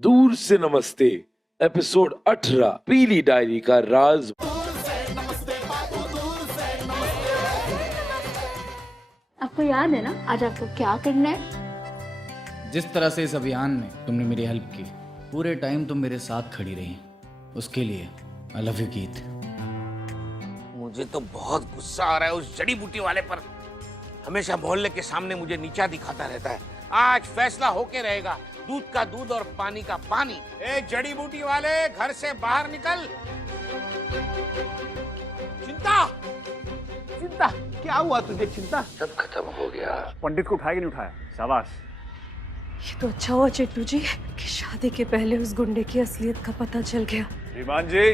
दूर से नमस्ते एपिसोड 18 पीली डायरी का राज। आपको याद है ना आज आपको क्या करना है? जिस तरह से इस अभियान में तुमने मेरी हेल्प की, पूरे टाइम तुम मेरे साथ खड़ी रही, उसके लिए आई लव यू गीत। मुझे तो बहुत गुस्सा आ रहा है उस जड़ी बूटी वाले पर। हमेशा मोहल्ले के सामने मुझे नीचा दिखाता रहता है। आज फैसला होके रहेगा, दूध का दूध और पानी का पानी। ए जड़ी बूटी वाले, घर से बाहर निकल। चिंता चिंता क्या हुआ तुझे? चिंता सब खत्म हो गया। पंडित को उठाया कि नहीं उठाया? शाबाश। ये तो अच्छा हुआ चिट्टू जी कि शादी के पहले उस गुंडे की असलियत का पता चल गया। श्रीमान जी,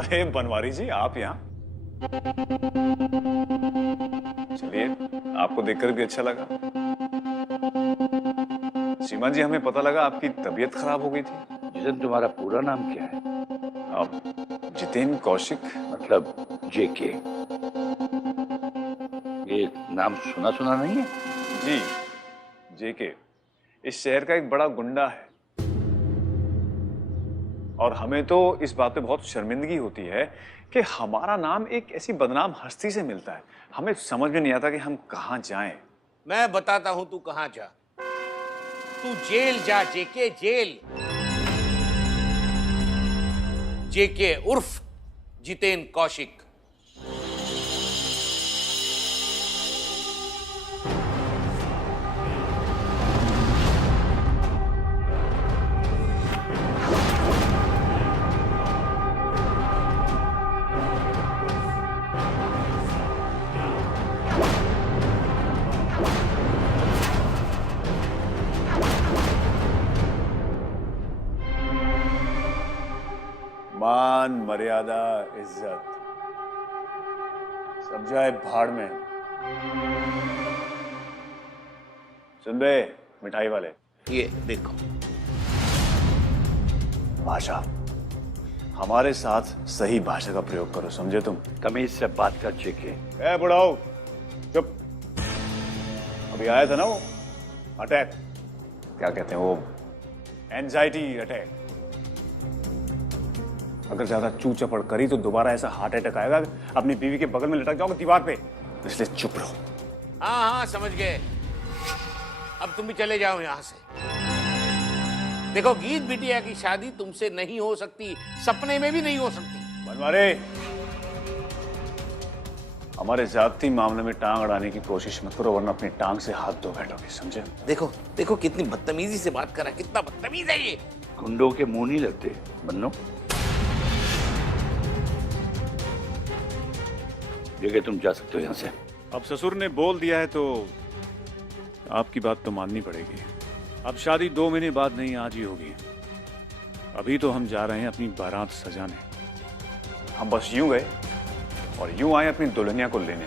अरे बनवारी जी, आप यहाँ? चलिए, आपको देखकर भी अच्छा लगा। श्रीमान जी, हमें पता लगा आपकी तबीयत खराब हो गई थी। जितिन, तुम्हारा पूरा नाम क्या है? आप जितेन कौशिक? मतलब जेके। ये नाम सुना सुना नहीं है? जी, जेके इस शहर का एक बड़ा गुंडा है और हमें तो इस बात पे बहुत शर्मिंदगी होती है कि हमारा नाम एक ऐसी बदनाम हस्ती से मिलता है। हमें समझ में नहीं आता कि हम कहाँ जाएं। मैं बताता हूं तू कहां जा। तू जेल जा जेके, जेल। जेके उर्फ जितेन कौशिक। मान, मर्यादा, इज्जत सब जाए भाड़ में। सुन बे मिठाई वाले, ये देखो। भाषा, हमारे साथ सही भाषा का प्रयोग करो, समझे तुम? तमीज से बात कर जेके। ए बुढ़ाओ, चुप। अभी आया था ना वो अटैक, क्या कहते हैं वो, एंजाइटी अटैक। अगर ज्यादा चू चपड़ करी तो दोबारा ऐसा हार्ट अटैक आएगा, अपनी बीवी के बगल में लटक जाओगे दीवार पे। इसलिए चुप रहो। हाँ हाँ समझ गए। अब तुम भी चले जाओ यहां से। देखो, गीत बिटिया की शादी तुमसे नहीं हो सकती, सपने में भी नहीं हो सकती। बनवारे, हमारे जाति मामले में टांग अड़ाने की कोशिश मत करो, वरना अपनी टांग से हाथ धो बैठोगे, समझे? देखो देखो कितनी बदतमीजी से बात कर रहा है, कितना बदतमीज है ये। गुंडों के मुंह नहीं लगते बन्नो। जेके, तुम जा सकते हो यहाँ से। अब ससुर ने बोल दिया है तो आपकी बात तो माननी पड़ेगी। अब शादी 2 महीने बाद नहीं, आज ही होगी। अभी तो हम जा रहे हैं अपनी बारात सजाने। हम बस यूं गए और यूं आए अपनी दुल्हनिया को लेने।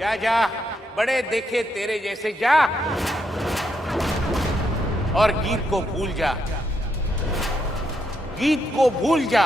जा जा, बड़े देखे तेरे जैसे, जा। और गीत को भूल जा, गीत को भूल जा।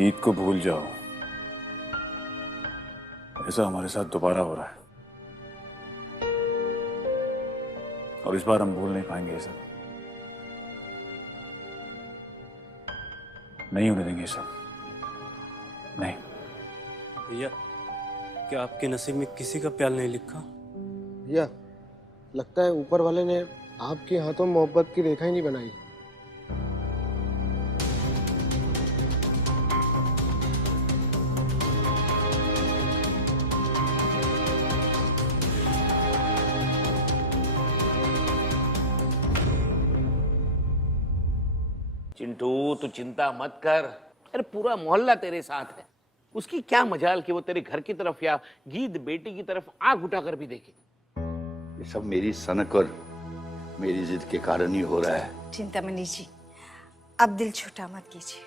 गीत को भूल जाओ। ऐसा हमारे साथ दोबारा हो रहा है और इस बार हम भूल नहीं पाएंगे ये सब। नहीं होने देंगे ये सब, नहीं। भैया, क्या आपके नसीब में किसी का प्यार नहीं लिखा? भैया, लगता है ऊपर वाले ने आपके हाथों में मोहब्बत की रेखा ही नहीं बनाई। चिंटू, तू चिंता मत कर। अरे पूरा मोहल्ला तेरे साथ है। उसकी क्या मजाल कि वो तेरे घर की तरफ या गीत बेटी की तरफ आंख उठाकर भी देखे। ये सब मेरी सनक और मेरी जिद के कारण ही हो रहा है। चिंतामणि जी, अब दिल छोटा मत कीजिए।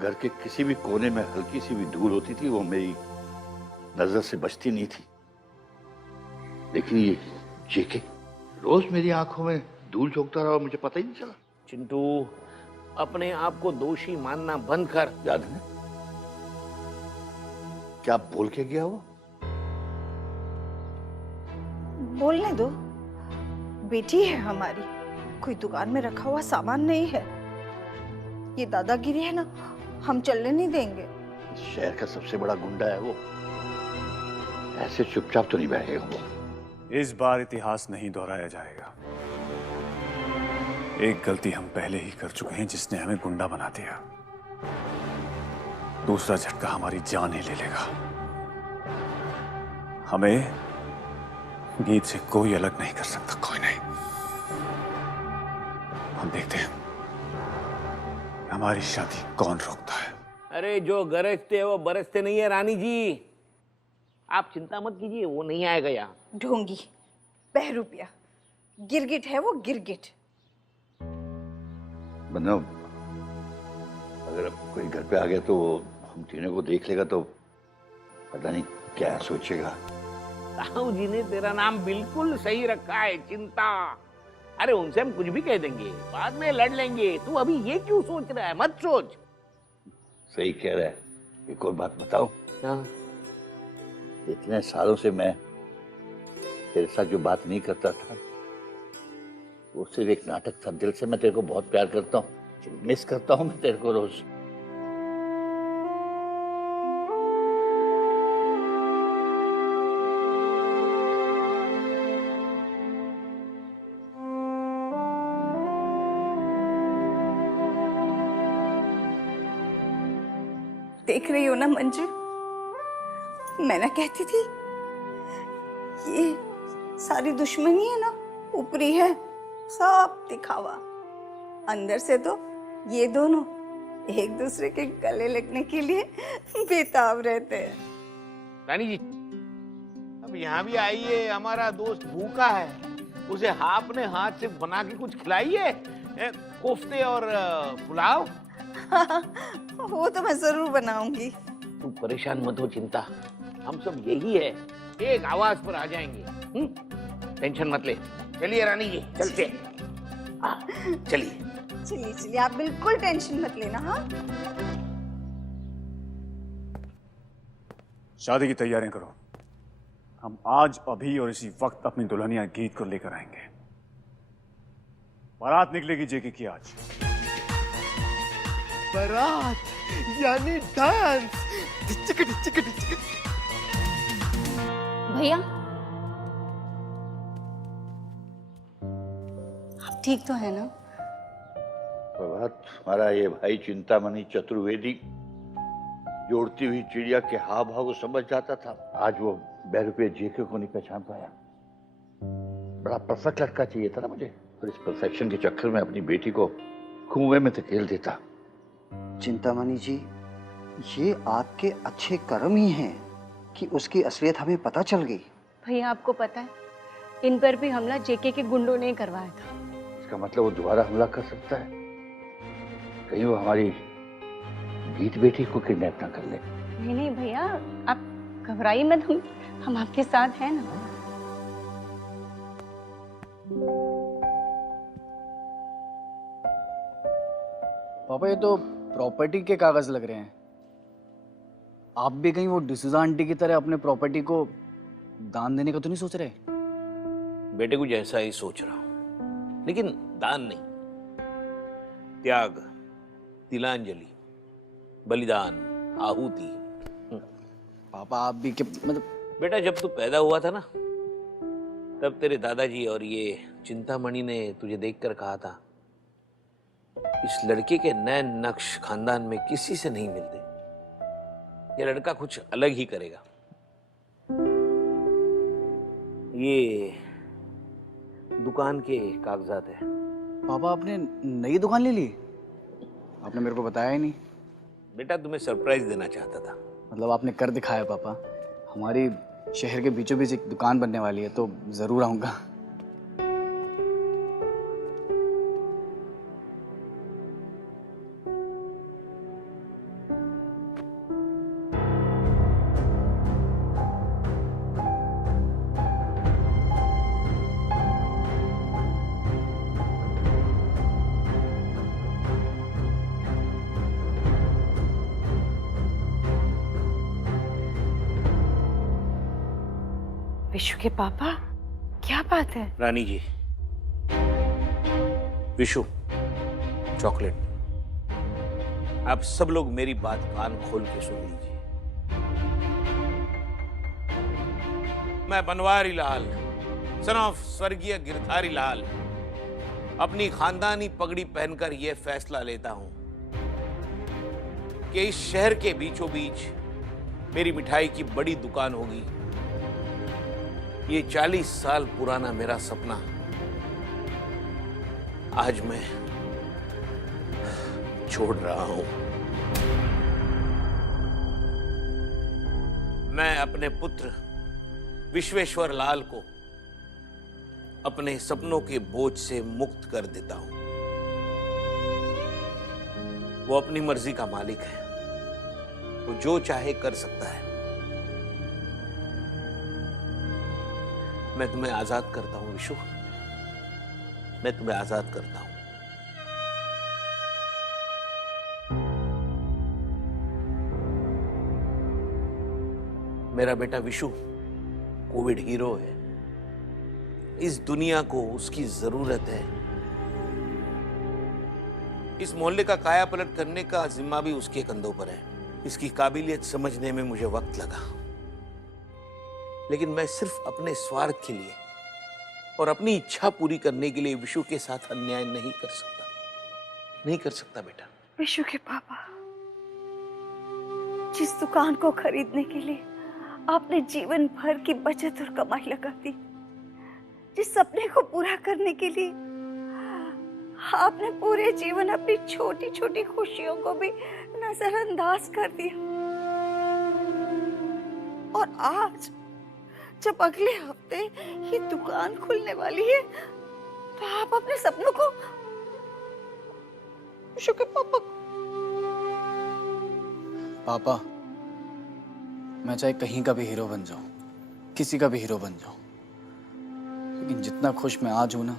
घर के किसी भी कोने में हल्की सी भी धूल होती थी, वो मेरी नजर से बचती नहीं थी। लेकिन ये जेके रोज मेरी आंखों में धूल झोंकता रहा और मुझे पता ही नहीं चला। चिंटू, अपने आप को दोषी मानना बंद कर। याद है क्या बोल के गया वो? बोलने दो, बेटी है हमारी, कोई दुकान में रखा हुआ सामान नहीं है। ये दादागिरी है ना, हम चलने नहीं देंगे। इस शहर का सबसे बड़ा गुंडा है वो, ऐसे चुपचाप तो नहीं बैठेगा वो। इस बार इतिहास नहीं दोहराया जाएगा। एक गलती हम पहले ही कर चुके हैं जिसने हमें गुंडा बना दिया। दूसरा झटका हमारी जान ही ले लेगा। हमें गीत से कोई अलग नहीं कर सकता, कोई नहीं। हम देखते हैं हमारी शादी कौन रोकता है। अरे जो गरजते हैं वो बरसते नहीं है रानी जी। आप चिंता मत कीजिए, वो नहीं आएगा यहाँ। ढोंगी, बहरूपिया, गिरगिट है वो, गिरगिट। बनो, अगर अब कोई घर पे आ गया तो हम तीनों को देख लेगा तो पता नहीं क्या सोचेगा। ताऊ जी ने तेरा नाम बिल्कुल सही रखा है, चिंता। अरे उनसे हम कुछ भी कह देंगे, बाद में लड़ लेंगे। तू अभी ये क्यों सोच रहा है? मत सोच। सही कह रहा है। एक और बात बताऊं? हाँ। इतने सालों से मैं तेरे साथ जो बात नहीं करता था वो सिर्फ एक नाटक था। दिल से मैं तेरे को बहुत प्यार करता हूँ, मिस करता हूँ मैं तेरे को रोज। देख रही हो ना मंजू, मैं ना कहती थी ये सारी दुश्मनी है ना ऊपरी है, सब दिखावा। अंदर से तो ये दोनों एक दूसरे के गले लगने के लिए बेताब रहते हैं। रानी जी, अब यहाँ भी आइए। हमारा दोस्त भूखा है, उसे आपने हाथ से बना के कुछ खिलाइए। कोफ्ते और पुलाव। वो तो मैं जरूर बनाऊंगी। तू परेशान मत हो चिंता, हम सब यही है, एक आवाज पर आ जाएंगे। टेंशन मत ले। चलिए रानी जी, चलते। चलिए चलिए चलिए, आप बिल्कुल टेंशन मत लेना। हाँ, शादी की तैयारियां करो। हम आज अभी और इसी वक्त अपनी दुल्हनिया गीत को लेकर आएंगे। बारात निकलेगी जेके की आज। बारात यानी डांस। भैया, आप ठीक तो है ना? प्रभात, हमारा ये भाई चिंतामणि चतुर्वेदी जोड़ती हुई चिड़िया के हाव भाव को समझ जाता था। आज वो ₹2 जेके को नहीं पहचान पाया। बड़ा परफेक्ट लड़का चाहिए था ना मुझे, और इस परफेक्शन के चक्कर में अपनी बेटी को कुएं में धकेल देता। चिंतामणि जी, ये आपके अच्छे कर्म ही हैं कि उसकी असलियत हमें पता चल गई। भैया आपको पता है, इन पर भी हमला जेके के गुंडों ने करवाया था। इसका मतलब वो दोबारा हमला कर सकता है। कहीं वो हमारी गीत बेटी को किडनैप ना कर ले। नहीं नहीं भैया, आप घबराइए मत, हम आपके साथ हैं ना। पापा, ये तो प्रॉपर्टी के कागज लग रहे हैं। आप भी कहीं वो डिसूजा आंटी की तरह अपने प्रॉपर्टी को दान देने का तो नहीं सोच रहे? बेटे कुछ ऐसा ही सोच रहा हूं, लेकिन दान नहीं, त्याग, तिलांजलि, बलिदान, आहुति। पापा आप भी मतलब बेटा जब तू पैदा हुआ था ना, तब तेरे दादाजी और ये चिंतामणि ने तुझे देखकर कहा था, इस लड़के के नए नक्श खानदान में किसी से नहीं मिलते, ये लड़का कुछ अलग ही करेगा। ये दुकान के कागजात है। पापा आपने नई दुकान ले ली? आपने मेरे को बताया ही नहीं। बेटा तुम्हें सरप्राइज देना चाहता था। मतलब आपने कर दिखाया पापा। हमारी शहर के बीचों बीच एक दुकान बनने वाली है, तो जरूर आऊंगा। विशु के पापा, क्या बात है? रानी जी, विशु, चॉकलेट। आप सब लोग मेरी बात कान खोल के सुन लीजिए। मैं बनवारी लाल, सन ऑफ स्वर्गीय गिरधारी लाल, अपनी खानदानी पगड़ी पहनकर यह फैसला लेता हूं कि इस शहर के बीचों बीच मेरी मिठाई की बड़ी दुकान होगी। ये 40 साल पुराना मेरा सपना आज मैं छोड़ रहा हूं। मैं अपने पुत्र विश्वेश्वर लाल को अपने सपनों के बोझ से मुक्त कर देता हूं। वो अपनी मर्जी का मालिक है, वो जो चाहे कर सकता है। मैं तुम्हें आजाद करता हूं विशु, मैं तुम्हें आजाद करता हूं। मेरा बेटा विशु कोविड हीरो है। इस दुनिया को उसकी जरूरत है। इस मोहल्ले का कायापलट करने का जिम्मा भी उसके कंधों पर है। इसकी काबिलियत समझने में मुझे वक्त लगा, लेकिन मैं सिर्फ अपने स्वार्थ के लिए और अपनी इच्छा पूरी करने के लिए विशु के साथ अन्याय नहीं कर सकता। नहीं कर सकता बेटा। विशु के पापा, जिस दुकान को खरीदने के लिए आपने जीवन भर की बचत और कमाई लगा दी, जिस सपने को पूरा करने के लिए आपने पूरे जीवन अपनी छोटी छोटी खुशियों को भी नजरअंदाज कर दिया, और आज जब अगले हफ्ते ये दुकान खुलने वाली है, तो आप अपने सपनों को विशु के पापा पापा, मैं चाहे कहीं का भी हीरो बन जाऊं, किसी का भी हीरो बन जाऊं, लेकिन जितना खुश मैं आज हूं ना,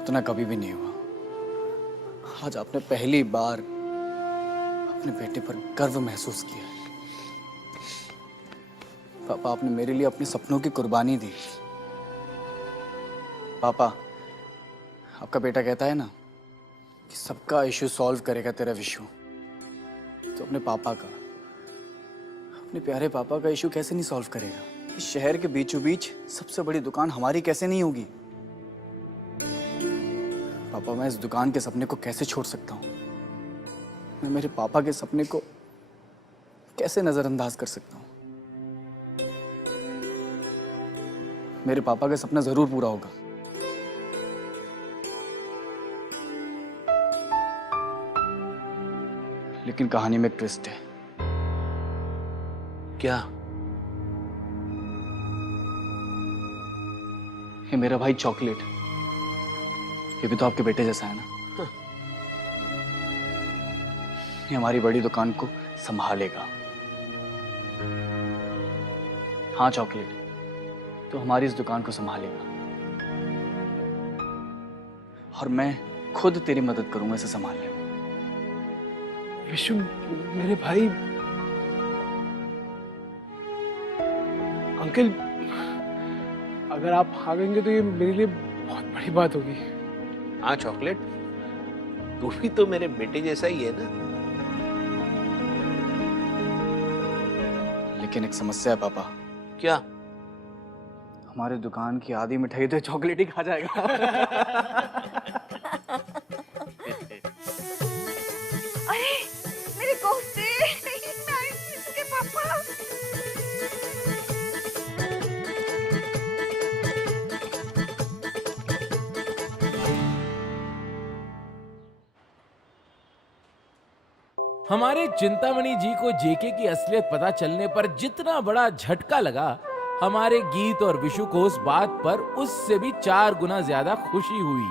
उतना कभी भी नहीं हुआ। आज आपने पहली बार अपने बेटे पर गर्व महसूस किया। पापा, आपने मेरे लिए अपने सपनों की कुर्बानी दी। पापा, आपका बेटा कहता है ना कि सबका इश्यू सॉल्व करेगा तेरा विशु, तो अपने पापा का, अपने प्यारे पापा का इश्यू कैसे नहीं सॉल्व करेगा? इस शहर के बीचों बीच सबसे बड़ी दुकान हमारी कैसे नहीं होगी? पापा, मैं इस दुकान के सपने को कैसे छोड़ सकता हूँ? मैं मेरे पापा के सपने को कैसे नजरअंदाज कर सकता हूँ? मेरे पापा का सपना जरूर पूरा होगा। लेकिन कहानी में एक ट्विस्ट है। क्या? ये मेरा भाई चॉकलेट, ये भी तो आपके बेटे जैसा है ना? ये हमारी बड़ी दुकान को संभालेगा। हाँ चॉकलेट, तो हमारी इस दुकान को संभालेगा, और मैं खुद तेरी मदद करूंगा इसे संभालने में। विशु, मेरे भाई, अंकल, अगर आप भागेंगे तो ये मेरे लिए बहुत बड़ी बात होगी। हाँ चॉकलेट, तू भी तो मेरे बेटे जैसा ही है ना। लेकिन एक समस्या है पापा। क्या? हमारे दुकान की आधी मिठाई तो चॉकलेट ही खा जाएगा। अरे मेरे कोफ्ते, मैं इसके पापा। हमारे चिंतामणि जी को जेके की असलियत पता चलने पर जितना बड़ा झटका लगा, हमारे गीत और विशु को उस बात पर उससे भी 4 गुना ज्यादा खुशी हुई।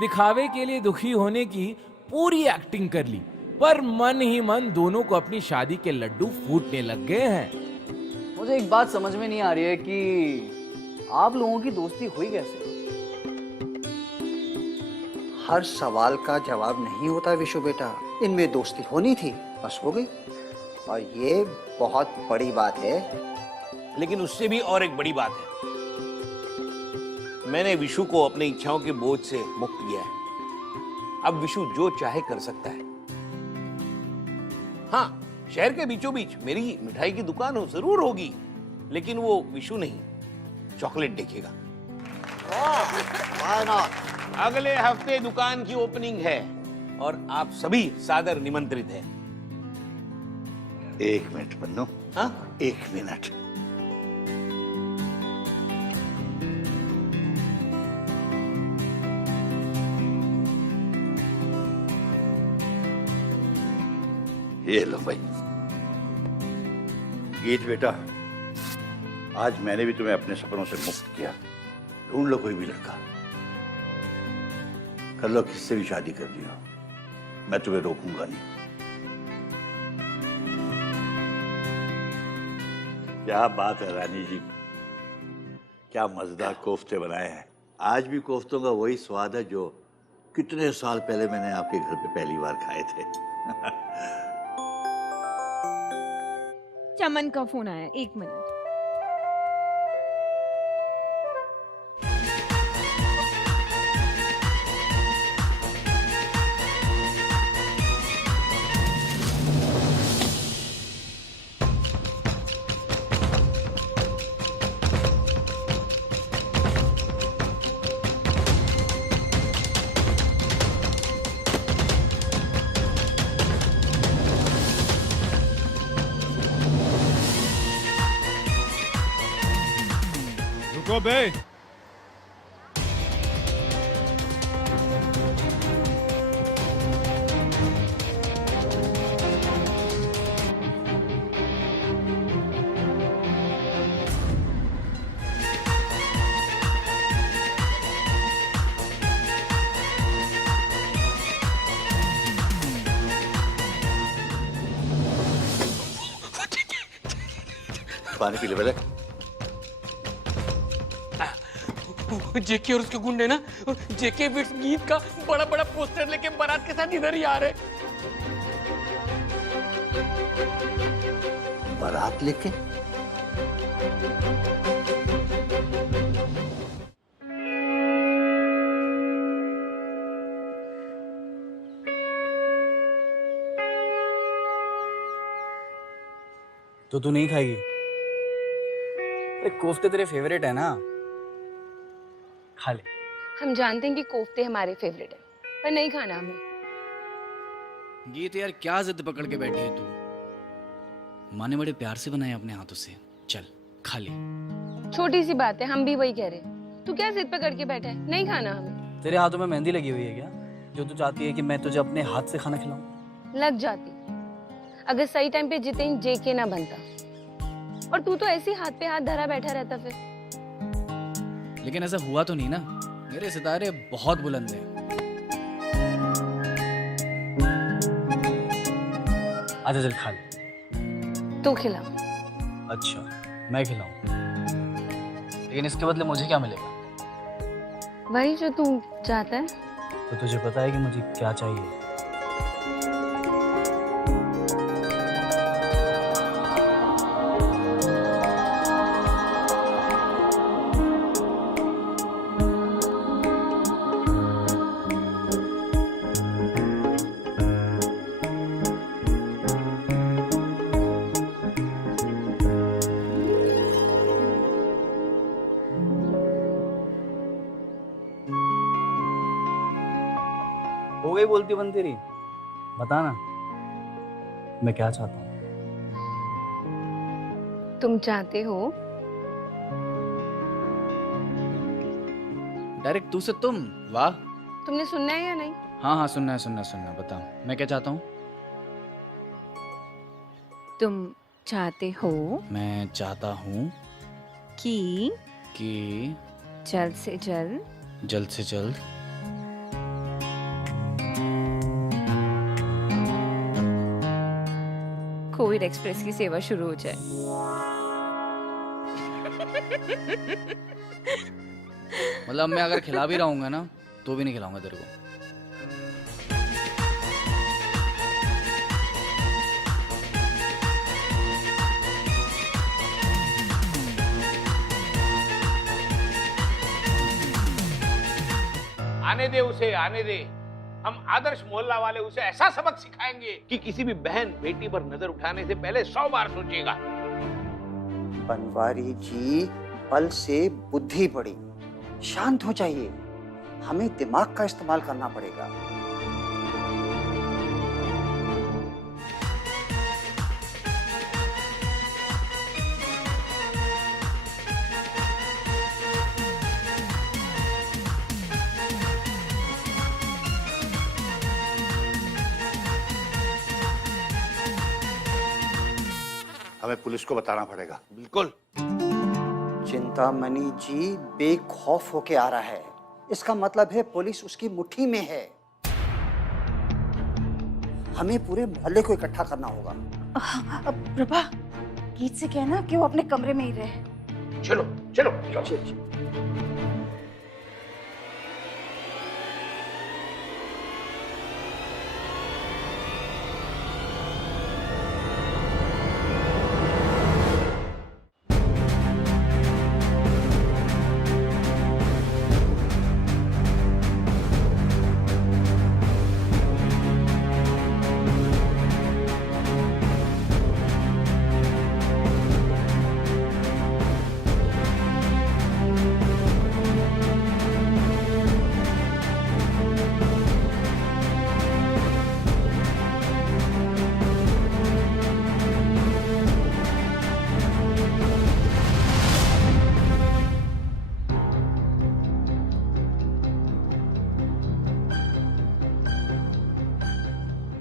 दिखावे के लिए दुखी होने की पूरी एक्टिंग कर ली, पर मन ही मन दोनों को अपनी शादी के लड्डू फूटने लग गए हैं। मुझे एक बात समझ में नहीं आ रही है कि आप लोगों की दोस्ती हुई कैसे? हर सवाल का जवाब नहीं होता विशु बेटा। इनमें दोस्ती होनी थी, बस हो गई। और ये बहुत बड़ी बात है। लेकिन उससे भी और एक बड़ी बात है, मैंने विशु को अपनी इच्छाओं के बोझ से मुक्त किया है। अब विशु जो चाहे कर सकता है। हाँ, शहर के बीचों बीच मेरी मिठाई की दुकान हो जरूर होगी, लेकिन वो विशु नहीं, चॉकलेट देखेगा। अगले हफ्ते दुकान की ओपनिंग है और आप सभी सादर निमंत्रित हैं। 1 मिनट बन्नू। हाँ? 1 मिनट। ये लो भाई। गीत बेटा, आज मैंने भी तुम्हें अपने सपनों से मुक्त किया। ढूंढ लो कोई भी लड़का, कर लो, किससे भी शादी कर लियो, मैं तुम्हें रोकूंगा नहीं। क्या बात है रानी जी, क्या मजेदार कोफ्ते बनाए हैं। आज भी कोफ्तों का वही स्वाद है जो कितने साल पहले मैंने आपके घर पे पहली बार खाए थे। चमन का फोन आया, 1 मिनट। रुको बे। पानी पी ले पहले। जेके और उसके गुंडे ना जेके विट्स गीत का बड़ा बड़ा पोस्टर लेके बारात के साथ इधर ही आ रहे। बारात लेके? तो तू नहीं खाएगी? अरे कोफ्ते तेरे फेवरेट है ना, खा ले। हम जानते हैं कि कोफ्ते हमारे फेवरेट है, पर नहीं खाना हमें। गीत यार, क्या जिद पकड़ के बैठी है तू? माँ ने बड़े प्यार से बनाए अपने हाथों से, चल खा ले। छोटी सी बात है, हम भी वही कह रहे। तू क्या जिद पकड़ के बैठा है? नहीं खाना हमें। तेरे हाथों में मेहंदी लगी हुई है क्या, जो तू चाहती है कि मैं तुझे अपने हाथ से खाना खिलाऊं? लग जाती, अगर सही टाइम पे जितेन जेके ना बनता। और तू तो ऐसे हाथ पे हाथ धरा बैठा रहता फिर। लेकिन ऐसा हुआ तो नहीं ना, मेरे सितारे बहुत बुलंद हैं। आजा चल खा ले। तू खिला। अच्छा मैं खिलाऊं, लेकिन इसके बदले मुझे क्या मिलेगा? वही जो तू चाहता है। तो तुझे पता है कि मुझे क्या चाहिए? गई बोलती बन तेरी। बता ना, मैं क्या चाहता हूँ? तुम चाहते हो डायरेक्ट तू से तुम। वाह। तुमने सुनना है या नहीं? हाँ हाँ, सुनना है सुनना है सुनना है। बताओ मैं क्या चाहता हूँ। तुम चाहते हो मैं चाहता हूँ कि जल्द से जल्द कोविड एक्सप्रेस की सेवा शुरू हो जाए। मतलब मैं अगर खिला भी रहूंगा ना तो भी नहीं खिलाऊंगा तेरे को। आने दे उसे, आने दे। हम आदर्श मोहल्ला वाले उसे ऐसा सबक सिखाएंगे कि किसी भी बहन बेटी पर नजर उठाने से पहले 100 बार सोचेगा। बनवारी जी, बल से बुद्धि बढ़ी, शांत हो जाइए। हमें दिमाग का इस्तेमाल करना पड़ेगा। हमें पुलिस को बताना पड़ेगा। बिल्कुल। चिंतामणि जी बेखौफ होके आ रहा है, इसका मतलब है पुलिस उसकी मुट्ठी में है। हमें पूरे मोहल्ले को इकट्ठा करना होगा। प्रभा, गीत से कहना कि वो अपने कमरे में ही रहे। चलो चलो चलो।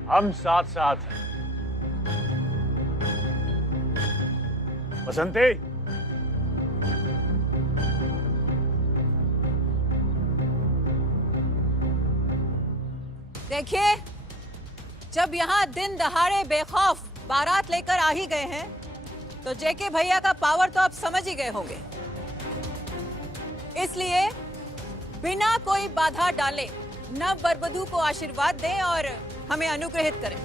हम साथ साथ हैं। बसंती, देखिए, जब यहाँ दिन दहाड़े बेखौफ बारात लेकर आ ही गए हैं, तो जेके भैया का पावर तो आप समझ ही गए होंगे। इसलिए बिना कोई बाधा डाले नव वरवधू को आशीर्वाद दें और हमें अनुग्रहित करें।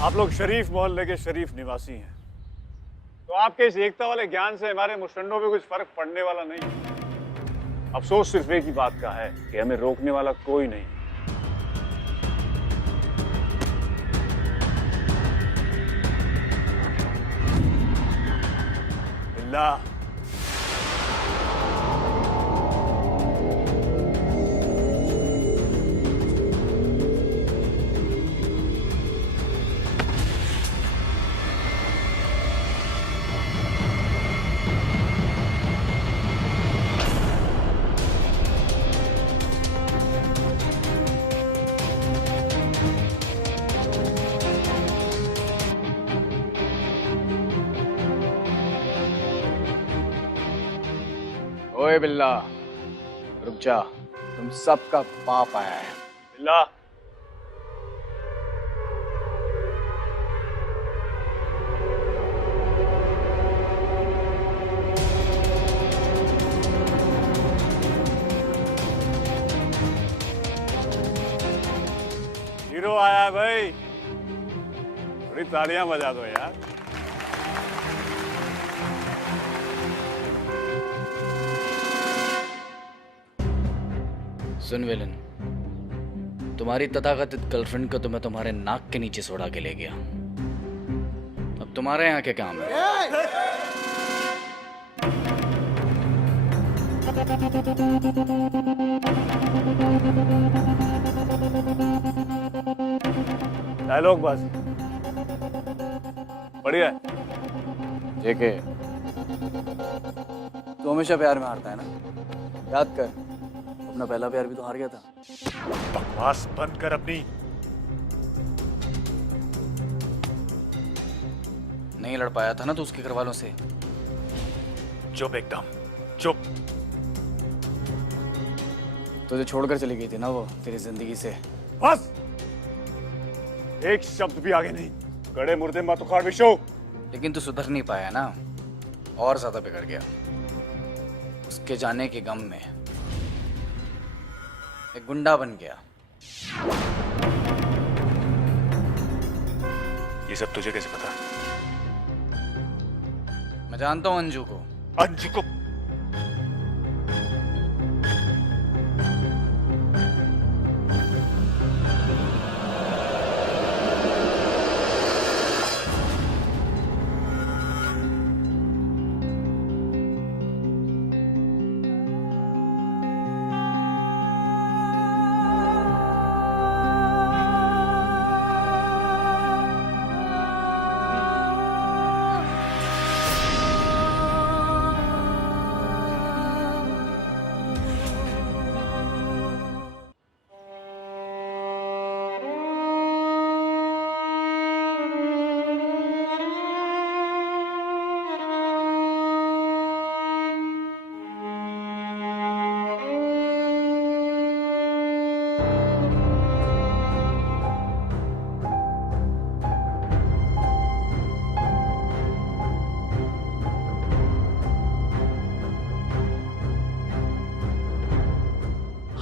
आप लोग शरीफ मोहल्ले के शरीफ निवासी हैं, तो आपके इस एकता वाले ज्ञान से हमारे मुशन्नों पे कुछ फर्क पड़ने वाला नहीं है। अफसोस सिर्फ एक ही बात का है कि हमें रोकने वाला कोई नहीं। बिल्ला, ओए बिल्ला, रुक जा, तुम सबका बाप आया है। बिल्ला, हीरो आया है भाई, थोड़ी तालियां बजा दो यार। सुन विलन, तुम्हारी तथाकथित गर्लफ्रेंड को तो मैं तुम्हारे नाक के नीचे से उड़ा के ले गया। अब तुम्हारे यहाँ के काम है। डायलॉग बस बढ़िया है। जेके, तू हमेशा प्यार में हारता है ना? याद कर, अपना पहला प्यार भी तो हार गया था। बकवास बंद कर अपनी। नहीं लड़ पाया था ना तू उसके घर वालों से? चुप एकदम चुप। तुझे छोड़कर चली गई थी ना वो तेरी जिंदगी से। बस एक शब्द भी आगे नहीं। गड़े मुर्दे मत उखाड़ विशु। लेकिन तू सुधर नहीं पाया ना, और ज्यादा बिगड़ गया। उसके जाने के गम में एक गुंडा बन गया। ये सब तुझे कैसे पता? मैं जानता हूं अंजू को। अंजू को?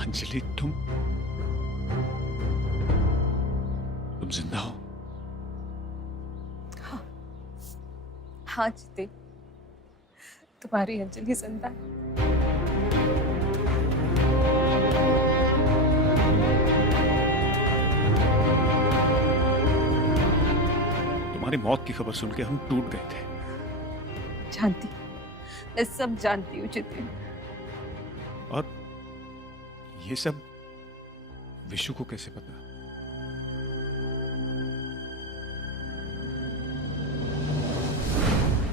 अंजलि, तुम जिंदा हो? हाँ जितेन, तुम्हारी अंजलि जिंदा है। तुम्हारी मौत की खबर सुन के हम टूट गए थे। जानती, मैं सब जानती हूँ जितेन। और ये सब विशु को कैसे पता?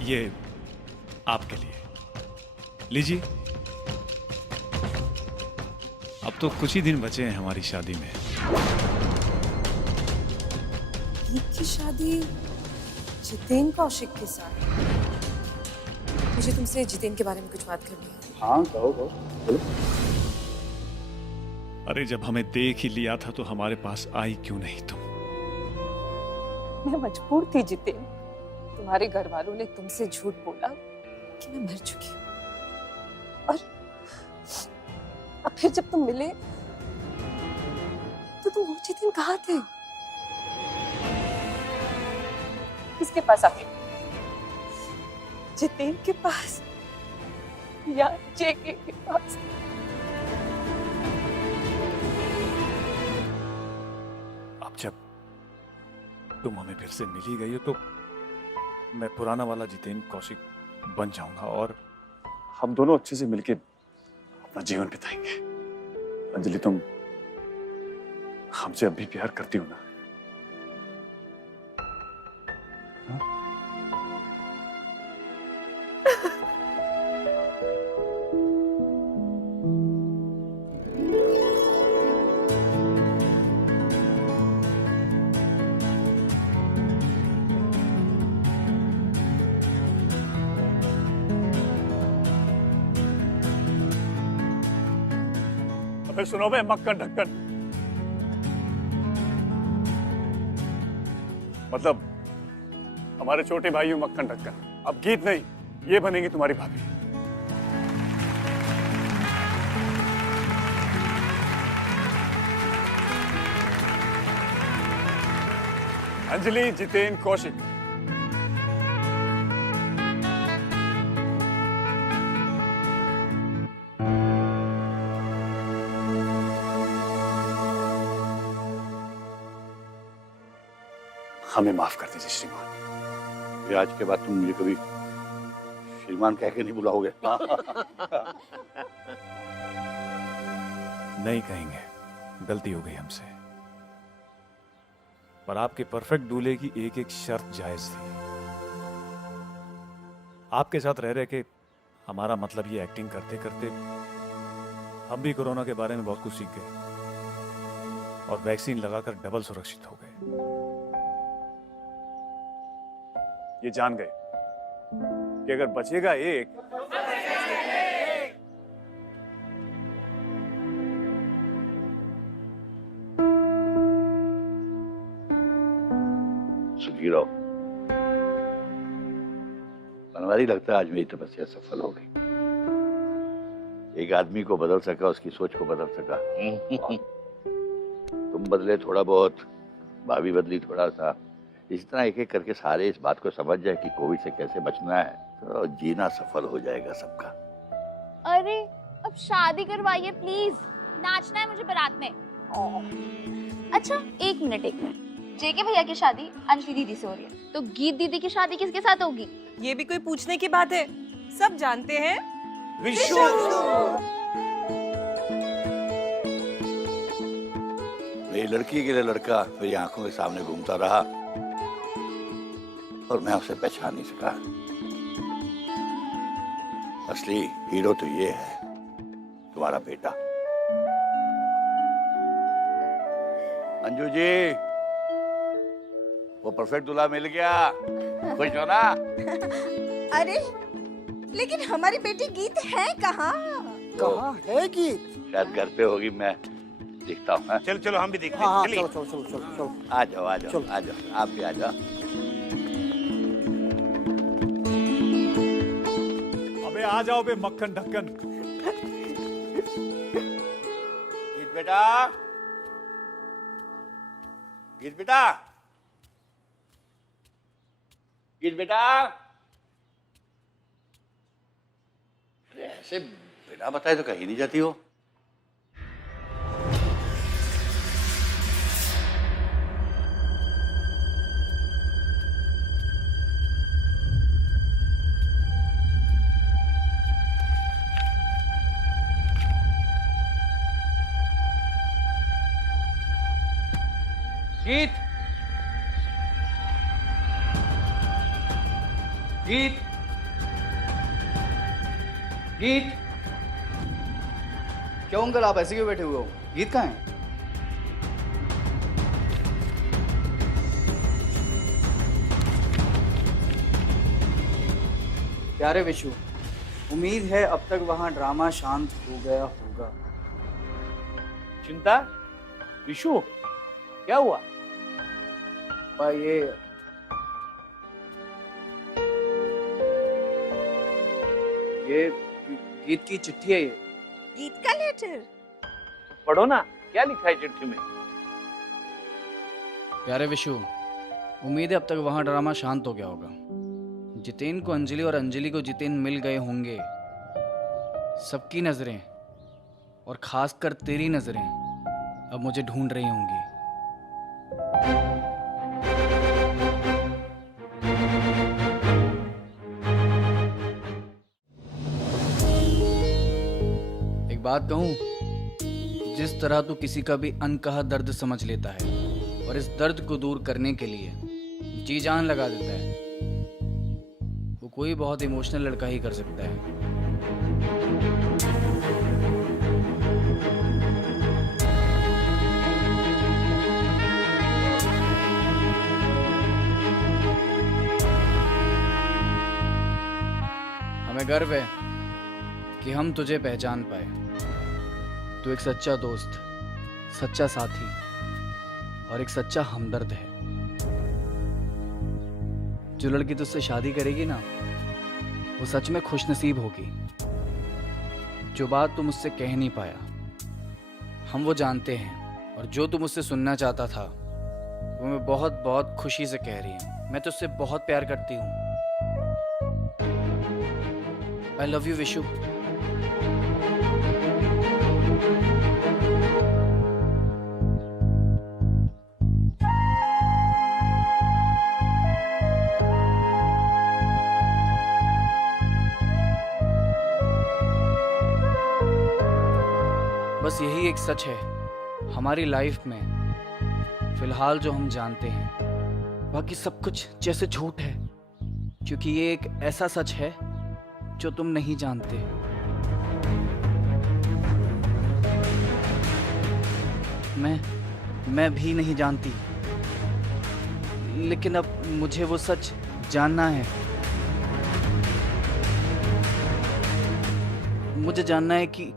ये आपके लिए लीजिए। अब तो कुछ ही दिन बचे हैं हमारी शादी में। गीत की शादी जितेन कौशिक के साथ? मुझे तुमसे जितेन के बारे में कुछ बात करनी है। हाँ कहो बोलो। अरे जब हमें देख ही लिया था तो हमारे पास आई क्यों नहीं तुम? मैं मजबूर थी जितेन। तुम्हारे घर वालों ने तुमसे झूठ बोला कि मैं मर चुकी हूँ। और अब फिर जब तुम मिले तो तुम वो जितेन कहाँ थे? किसके पास आके? जितेन के पास या जेके के पास? अब जब तुम हमें फिर से मिल ही गई हो तो मैं पुराना वाला जितेन कौशिक बन जाऊंगा और हम दोनों अच्छे से मिलके अपना जीवन बिताएंगे। अंजलि, तुम हमसे अब भी प्यार करती हो ना? फिर सुनो बे मक्खन ढक्कन, मतलब हमारे छोटे भाई मक्खन ढक्कन। अब गीत नहीं, ये बनेगी तुम्हारी भाभी। अंजलि जितेन कौशिक। हमें माफ कर दीजिए श्रीमान। ये आज के बाद तुम मुझे कभी श्रीमान कह के नहीं बुलाओगे। नहीं कहेंगे, गलती हो गई हमसे। पर आपके परफेक्ट दूल्हे की एक एक शर्त जायज थी। आपके साथ रह रहे के हमारा मतलब ये एक्टिंग करते करते हम भी कोरोना के बारे में बहुत कुछ सीख गए और वैक्सीन लगाकर डबल सुरक्षित हो गए। ये जान गए कि अगर बचेगा एक सुखी रहो। बनवारी, लगता है आज मेरी तपस्या सफल हो गई। एक आदमी को बदल सका, उसकी सोच को बदल सका। तुम बदले थोड़ा बहुत, भाभी बदली थोड़ा सा। इस तरह एक एक करके सारे इस बात को समझ जाए कि कोविड से कैसे बचना है, तो जीना सफल हो जाएगा सबका। अरे अब शादी करवाइए प्लीज, नाचना है मुझे बारात में। अच्छा एक मिनट, जेके भैया की शादी अंजलि दीदी से हो रही है, तो गीत दीदी की शादी किसके साथ होगी? ये भी कोई पूछने की बात है, सब जानते हैं। विशु। मेरी लड़की के लिए लड़का मेरी आंखों के सामने घूमता रहा और मैं उसे पहचान नहीं सका। असली हीरो तो ये है, तुम्हारा बेटा। अंजू जी, वो परफेक्ट दूल्हा मिल गया, खुश हो ना? अरे लेकिन हमारी बेटी गीत है कहाँ? कहाँ है गीत? शायद घर पे होगी, मैं देखता हूँ। चलो चलो हम भी देखते हाँ हैं। हाँ, चलिए। चलो चलो चलो चलो चलो। आ जाओ आ जाओ आ जाओ, आप भी आ जाओ। अबे आ जाओ बे मक्खन ढक्कन। गीत बेटा, गीत बेटा, गीत बेटा। अरे ऐसे बिना बताए तो कहीं नहीं जाती हो। गीत, गीत, गीत। क्यों अंकल, आप ऐसे क्यों बैठे हुए हो? गीत कहाँ है? प्यारे विशु, उम्मीद है अब तक वहां ड्रामा शांत हो गया होगा। चिंता, विशु, क्या हुआ? ये गीत की चिट्ठी है। ये गीत का लेटर? पढ़ो ना, क्या लिखा है चिट्ठी में? प्यारे विशु, उम्मीद है अब तक वहां ड्रामा शांत हो गया होगा। जितेन को अंजलि और अंजलि को जितेन मिल गए होंगे। सबकी नजरें और खासकर तेरी नजरें अब मुझे ढूंढ रही होंगी। एक बात कहूं, जिस तरह तू किसी का भी अनकहा दर्द समझ लेता है और इस दर्द को दूर करने के लिए जी जान लगा देता है, वो कोई बहुत इमोशनल लड़का ही कर सकता है। हमें गर्व है कि हम तुझे पहचान पाए। तू एक सच्चा दोस्त, सच्चा साथी और एक सच्चा हमदर्द है। जो लड़की तुझसे शादी करेगी ना, वो सच में खुशनसीब होगी। जो बात तू मुझसे कह नहीं पाया, हम वो जानते हैं, और जो तू मुझसे सुनना चाहता था, वो मैं बहुत बहुत खुशी से कह रही हूँ। मैं तुझसे बहुत प्यार करती हूँ। I love you, Vishu. ही एक सच है हमारी लाइफ में, फिलहाल जो हम जानते हैं, बाकी सब कुछ जैसे झूठ है, क्योंकि ये एक ऐसा सच है जो तुम नहीं जानते। मैं भी नहीं जानती, लेकिन अब मुझे वो सच जानना है। मुझे जानना है कि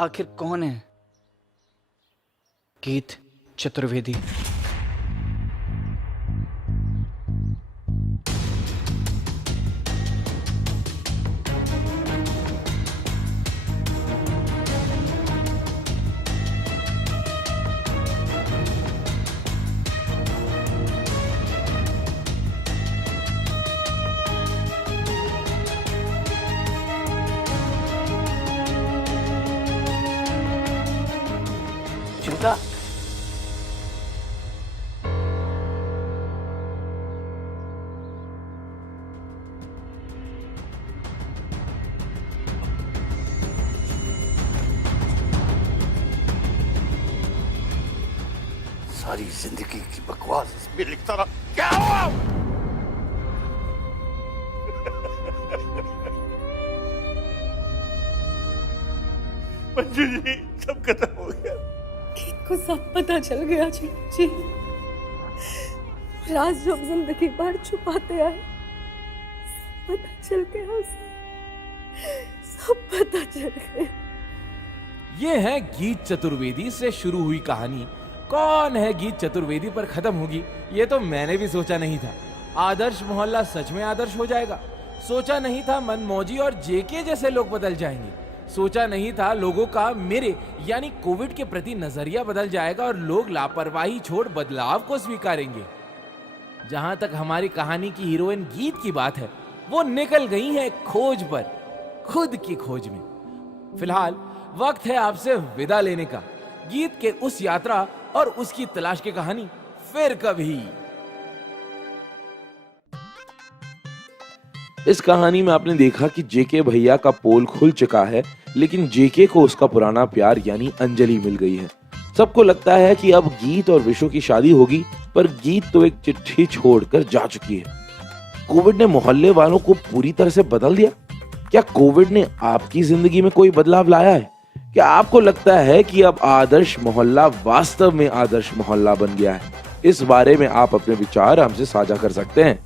आखिर कौन है गीत चतुर्वेदी। चिंता, सारी जिंदगी की बकवास इसमें लिखता रहा। क्या हुआ? मंजू जी, सब खत्म हो गया। को सब पता चल गया जी। राज जो हम जिंदगी भर छुपाते आए, सब पता चल गया उसे, सब पता चल गया। ये है गीत चतुर्वेदी से शुरू हुई कहानी कौन है गीत चतुर्वेदी पर खत्म होगी, ये तो मैंने भी सोचा नहीं था। आदर्श मोहल्ला सच में आदर्श हो जाएगा। सोचा नहीं था मनमौजी और जेके जैसे लोग बदल जाएंगे। सोचा नहीं था लोगों का मेरे यानी कोविड के प्रति नजरिया बदल जाएगा और लोग लापरवाही छोड़ बदलाव को स्वीकारेंगे। जहां तक हमारी कहानी की हीरोइन गीत की बात है, वो निकल गई है खोज पर, खुद की खोज में। फिलहाल वक्त है आपसे विदा लेने का। गीत के उस यात्रा और उसकी तलाश की कहानी फिर कभी। इस कहानी में आपने देखा कि जेके भैया का पोल खुल चुका है, लेकिन जेके को उसका पुराना प्यार यानी अंजलि मिल गई है। सबको लगता है कि अब गीत और विशु की शादी होगी, पर गीत तो एक चिट्ठी छोड़कर जा चुकी है। कोविड ने मोहल्ले वालों को पूरी तरह से बदल दिया। क्या कोविड ने आपकी जिंदगी में कोई बदलाव लाया है? क्या आपको लगता है कि अब आदर्श मोहल्ला वास्तव में आदर्श मोहल्ला बन गया है? इस बारे में आप अपने विचार हमसे साझा कर सकते हैं।